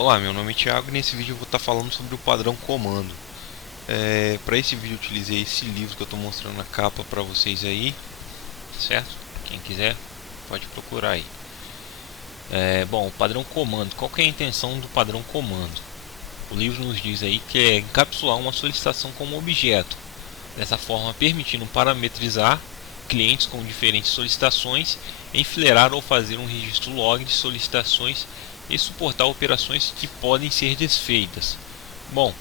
Olá, meu nome é Thiago e nesse vídeo eu vou estar falando sobre o padrão comando. Para esse vídeo eu utilizei esse livro que eu estou mostrando na capa para vocês aí, certo? Quem quiser pode procurar aí. Bom, o padrão comando, qual que é a intenção do padrão comando? O livro nos diz aí que é encapsular uma solicitação como objeto, dessa forma permitindo parametrizar clientes com diferentes solicitações, enfileirar ou fazer um registro log de solicitações e suportar operações que podem ser desfeitas. Bom,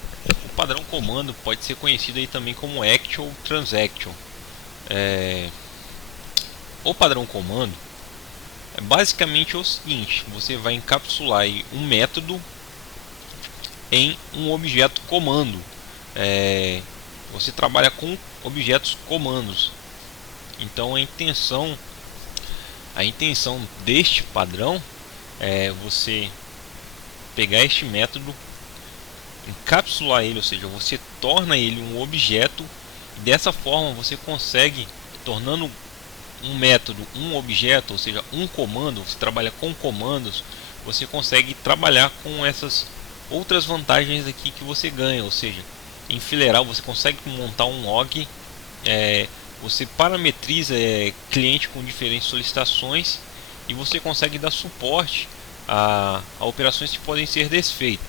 o padrão comando pode ser conhecido aí também como action ou transaction. O padrão comando é basicamente o seguinte: você vai encapsular aí um método em um objeto comando. Você trabalha com objetos comandos. Então a intenção deste padrão é você pegar este método, encapsular ele, ou seja, você torna ele um objeto, e dessa forma você consegue, tornando um método um objeto, ou seja, um comando, você trabalha com comandos, você consegue trabalhar com essas outras vantagens aqui que você ganha, ou seja, enfileirar, você consegue montar um log, você parametriza cliente com diferentes solicitações e você consegue dar suporte a operações que podem ser desfeitas.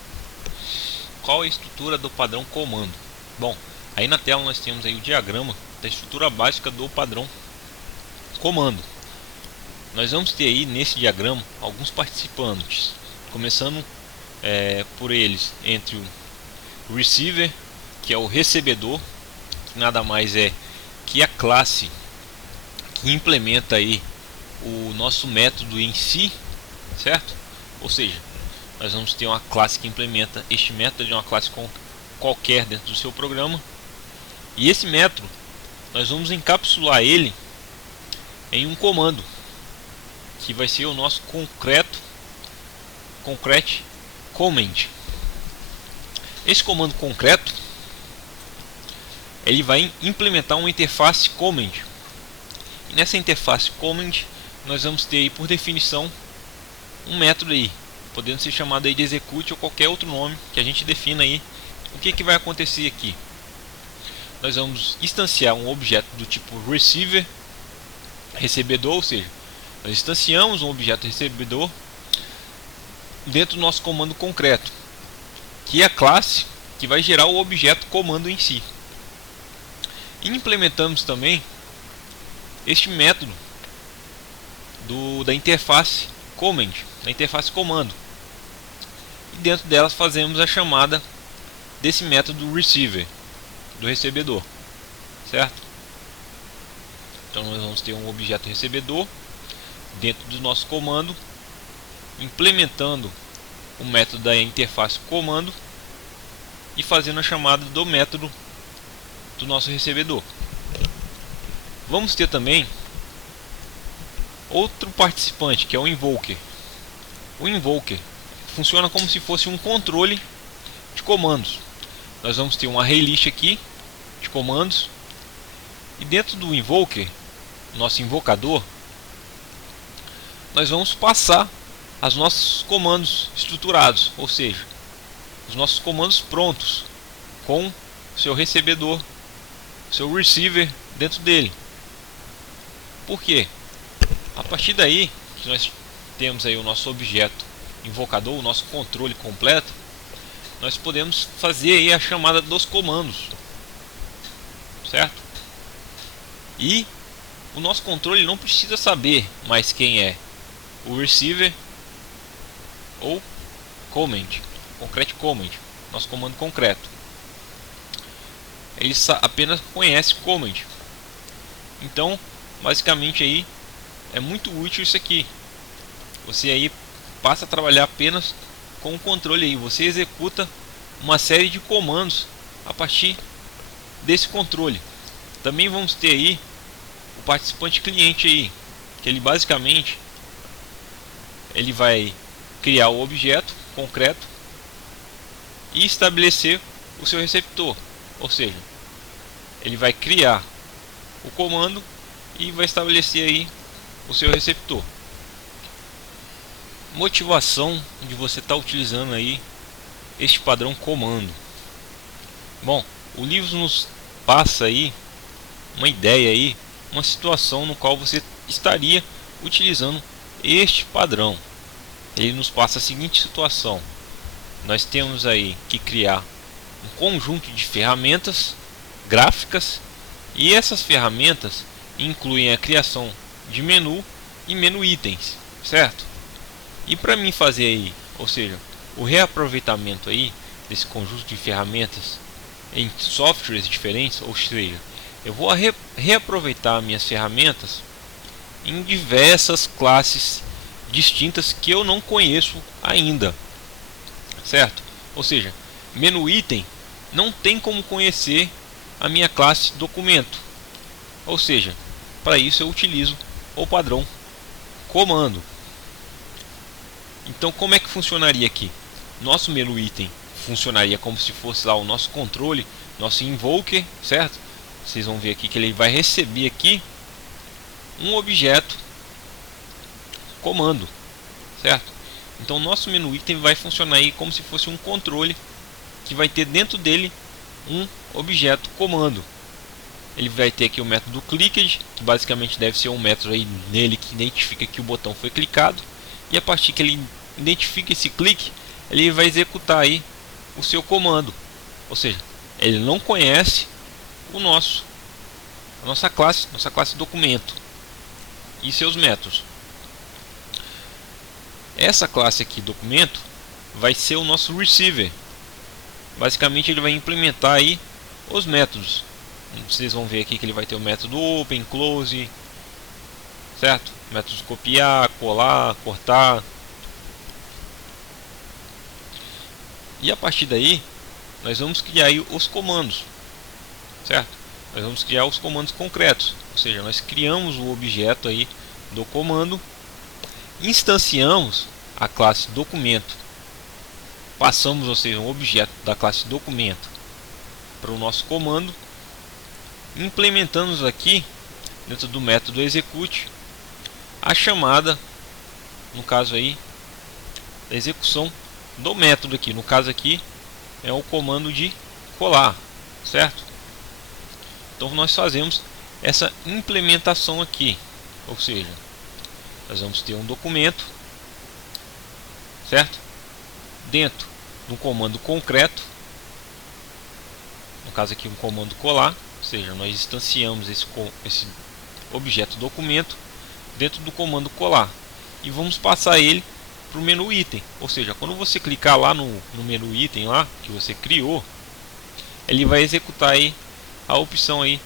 Qual é a estrutura do padrão comando? Bom, aí na tela nós temos aí o diagrama da estrutura básica do padrão comando. Nós vamos ter aí nesse diagrama alguns participantes, começando por eles, entre o receiver, que é o recebedor, que nada mais é que a classe que implementa aí o nosso método em si, certo? Ou seja, nós vamos ter uma classe que implementa este método de uma classe qualquer dentro do seu programa, e esse método nós vamos encapsular ele em um comando que vai ser o nosso concrete command. Esse comando concreto ele vai implementar uma interface command, e nessa interface command nós vamos ter aí por definição um método aí, podendo ser chamado aí de execute ou qualquer outro nome que a gente defina aí. O que vai acontecer aqui? Nós vamos instanciar um objeto do tipo receiver, recebedor, ou seja, nós instanciamos um objeto recebedor dentro do nosso comando concreto, que é a classe que vai gerar o objeto comando em si. E implementamos também este método da interface command, da interface comando, e dentro delas fazemos a chamada desse método receiver, do recebedor, certo? Então nós vamos ter um objeto recebedor dentro do nosso comando, implementando o método da interface comando e fazendo a chamada do método do nosso recebedor. Vamos ter também outro participante, que é o invoker. O invoker funciona como se fosse um controle de comandos. Nós vamos ter um array list aqui de comandos, e dentro do invoker, nosso invocador, nós vamos passar os nossos comandos estruturados, ou seja, os nossos comandos prontos, com seu recebedor, seu receiver dentro dele. Por quê? A partir daí que nós temos aí o nosso objeto invocador, o nosso controle completo, nós podemos fazer aí a chamada dos comandos, certo? E o nosso controle não precisa saber mais quem é o receiver ou command, concrete command, nosso comando concreto. Ele apenas conhece command. Então, basicamente aí é muito útil isso aqui. Você aí passa a trabalhar apenas com o controle aí. Você executa uma série de comandos a partir desse controle. Também vamos ter aí o participante cliente aí, que ele basicamente ele vai criar o objeto concreto e estabelecer o seu receptor, ou seja, ele vai criar o comando e vai estabelecer aí o seu receptor. motivação de você estar utilizando aí este padrão comando. Bom, o livro nos passa aí uma ideia aí, uma situação no qual você estaria utilizando este padrão. Ele nos passa a seguinte situação: nós temos aí que criar um conjunto de ferramentas gráficas, e essas ferramentas incluem a criação de menu e menu itens, certo? E para mim fazer aí, ou seja, o reaproveitamento aí desse conjunto de ferramentas em softwares diferentes, ou seja, eu vou reaproveitar minhas ferramentas em diversas classes distintas que eu não conheço ainda, certo? Ou seja, menu item não tem como conhecer a minha classe documento, ou seja, para isso eu utilizo o padrão comando. Então como é que funcionaria aqui? Nosso menu item funcionaria como se fosse lá o nosso controle, nosso invoker, certo? Vocês vão ver aqui que ele vai receber aqui um objeto comando, certo? Então nosso menu item vai funcionar aí como se fosse um controle que vai ter dentro dele um objeto comando. Ele vai ter aqui o método clicked, que basicamente deve ser um método aí nele que identifica que o botão foi clicado, e a partir que ele identifica esse clique, ele vai executar aí o seu comando. Ou seja, ele não conhece a nossa classe documento e seus métodos. Essa classe aqui documento vai ser o nosso receiver. Basicamente ele vai implementar aí os métodos. Vocês vão ver aqui que ele vai ter o método open, close, certo? Métodos copiar, colar, cortar. E a partir daí nós vamos criar aí os comandos, certo? Nós vamos criar os comandos concretos, ou seja, nós criamos o objeto aí do comando, instanciamos a classe documento, passamos, ou seja, um objeto da classe documento para o nosso comando, implementamos aqui dentro do método execute a chamada, no caso aí, da execução do método aqui. No caso aqui é o comando de colar, certo? Então nós fazemos essa implementação aqui, ou seja, nós vamos ter um documento, certo? Dentro do comando concreto, no caso aqui um comando colar, ou seja, nós instanciamos esse objeto documento dentro do comando colar e vamos passar ele para o menu item. Ou seja, quando você clicar lá no menu item lá que você criou, ele vai executar aí a opção aí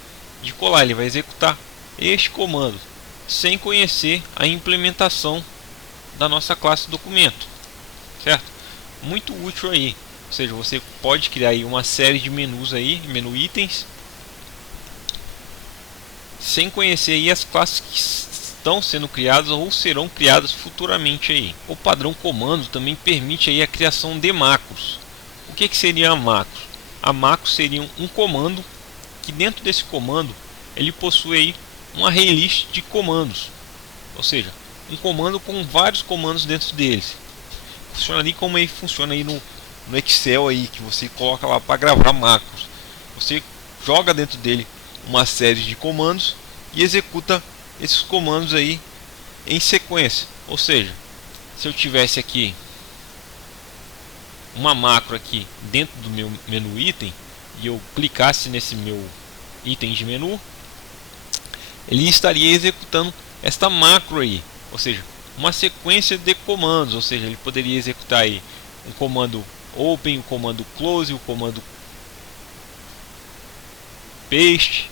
de colar. Ele vai executar este comando sem conhecer a implementação da nossa classe documento, certo? Muito útil aí. Ou seja, você pode criar aí uma série de menus aí, menu itens, sem conhecer aí as classes que estão sendo criadas ou serão criadas futuramente aí. O padrão comando também permite aí a criação de macros. O que seria a macro? A macro seria um comando que dentro desse comando ele possui aí uma array list de comandos, ou seja, um comando com vários comandos dentro deles. Funciona ali como aí funciona aí no Excel aí, que você coloca lá para gravar macros. Você joga dentro dele uma série de comandos e executa esses comandos aí em sequência. Ou seja, se eu tivesse aqui uma macro aqui dentro do meu menu item e eu clicasse nesse meu item de menu, ele estaria executando esta macro aí, ou seja, uma sequência de comandos. Ou seja, ele poderia executar aí um comando open, o comando close, o comando paste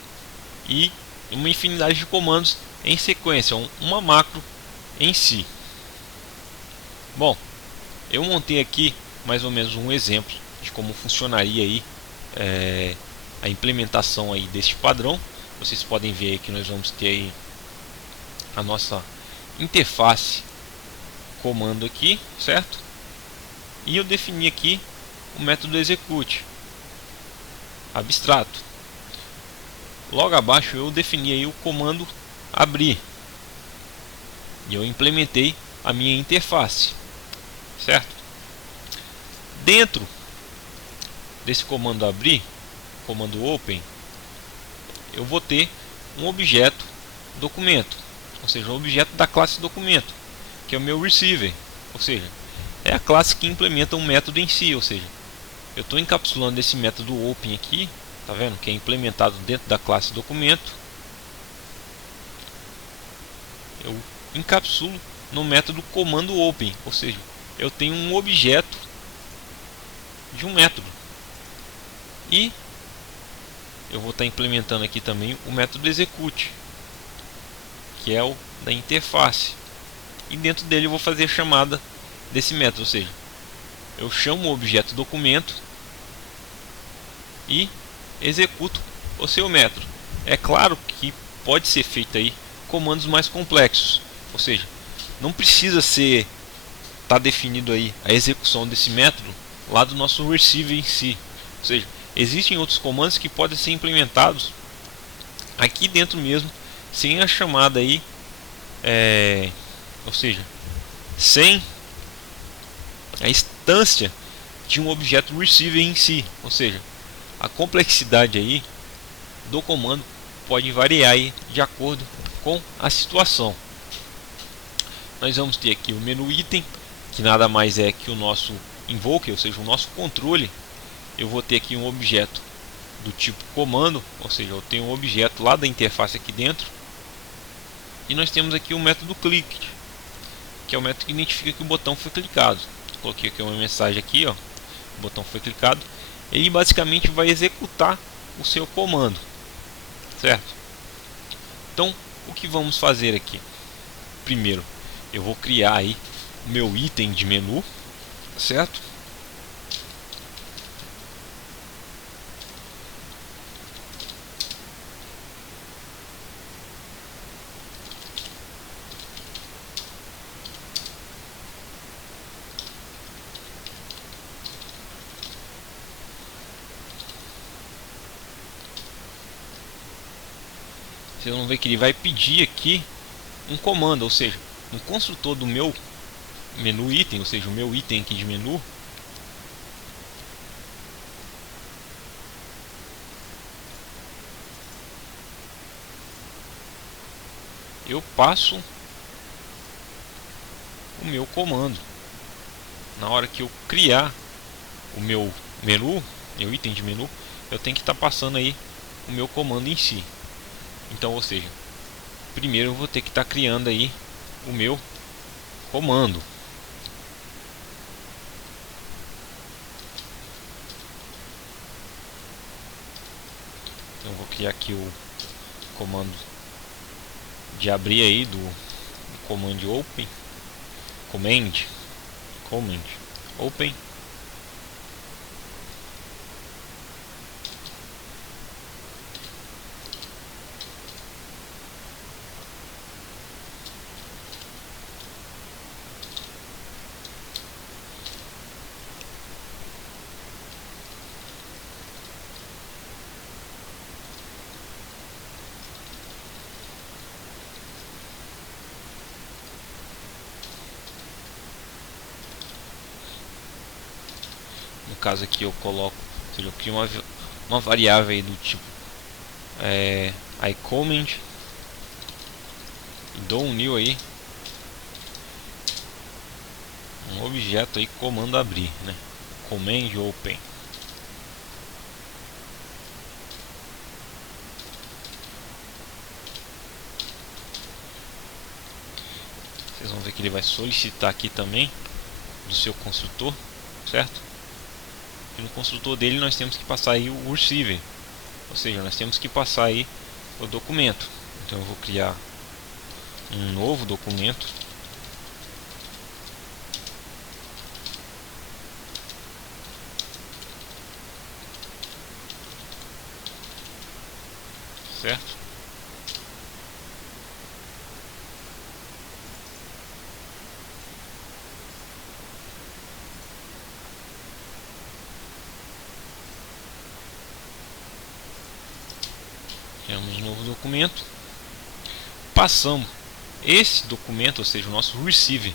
e uma infinidade de comandos em sequência, uma macro em si. Bom, eu montei aqui mais ou menos um exemplo de como funcionaria aí a implementação aí deste padrão. Vocês podem ver que nós vamos ter aí a nossa interface comando aqui, certo? E eu defini aqui o método execute abstrato. Logo abaixo eu defini aí o comando abrir e eu implementei a minha interface. certo? Dentro desse comando abrir, comando open, eu vou ter um objeto documento, ou seja, um objeto da classe documento, que é o meu receiver, ou seja, é a classe que implementa um método em si, ou seja, eu estou encapsulando esse método open aqui, tá vendo? Que é implementado dentro da classe documento. Eu encapsulo no método comando open, ou seja, eu tenho um objeto de um método. E eu vou estar implementando aqui também o método execute, que é o da interface. E dentro dele eu vou fazer a chamada desse método, ou seja, eu chamo o objeto documento e executo o seu método. É claro que pode ser feito aí comandos mais complexos, ou seja, não precisa ser definido aí a execução desse método lá do nosso receiver em si, ou seja, existem outros comandos que podem ser implementados aqui dentro mesmo, sem a chamada aí, ou seja, sem a instância de um objeto receiver em si, ou seja, a complexidade aí do comando pode variar aí de acordo com a situação. Nós vamos ter aqui o menu item, que nada mais é que o nosso invoker, ou seja, o nosso controle. Eu vou ter aqui um objeto do tipo comando, ou seja, eu tenho um objeto lá da interface aqui dentro. E nós temos aqui o método click, que é o método que identifica que o botão foi clicado. Coloquei aqui uma mensagem aqui, ó, o botão foi clicado. Ele basicamente vai executar o seu comando, certo? Então, o que vamos fazer aqui? Primeiro, eu vou criar aí o meu item de menu, certo? Vocês vão ver que ele vai pedir aqui um comando, ou seja, no construtor do meu menu item, ou seja, o meu item aqui de menu, eu passo o meu comando. Na hora que eu criar o meu menu, meu item de menu, eu tenho que estar passando aí o meu comando em si. Então, ou seja, primeiro eu vou ter que estar criando aí o meu comando. Então eu vou criar aqui o comando de abrir aí do command open, command open. No caso aqui eu coloco, ou seja, eu crio uma variável aí do tipo iCommand e dou um new aí, um objeto aí comando abrir, né? Command open. Vocês vão ver que ele vai solicitar aqui também do seu construtor, certo? E no construtor dele nós temos que passar aí o receiver, ou seja, nós temos que passar aí o documento. Então eu vou criar um novo documento, certo? Criamos um novo documento, passamos esse documento, ou seja, o nosso receiver,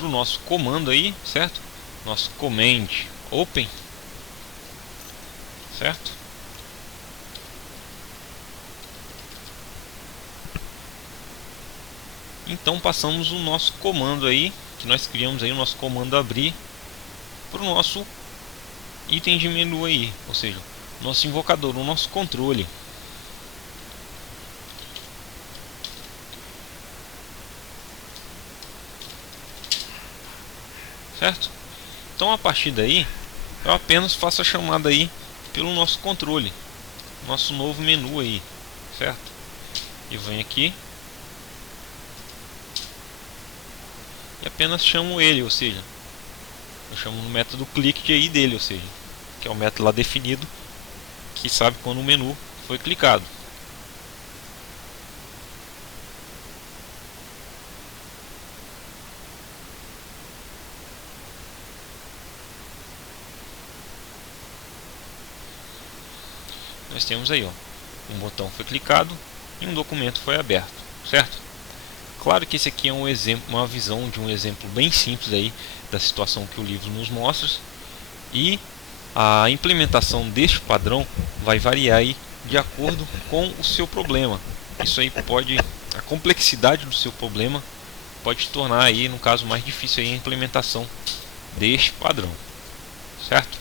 para o nosso comando aí, certo? Nosso command open, certo? Então passamos o nosso comando aí, que nós criamos aí, o nosso comando abrir, para o nosso item de menu aí, ou seja, nosso invocador, o nosso controle. Certo? Então a partir daí, eu apenas faço a chamada aí pelo nosso controle, nosso novo menu aí, certo? E venho aqui e apenas chamo ele, ou seja, eu chamo no método click aí dele, ou seja, que é o método lá definido que sabe quando o menu foi clicado. Nós temos aí, ó, um botão foi clicado e um documento foi aberto, certo? Claro que esse aqui é um exemplo, uma visão de um exemplo bem simples aí da situação que o livro nos mostra, e a implementação deste padrão vai variar aí de acordo com o seu problema. Isso aí pode, a complexidade do seu problema pode tornar aí, no caso, mais difícil aí a implementação deste padrão, certo?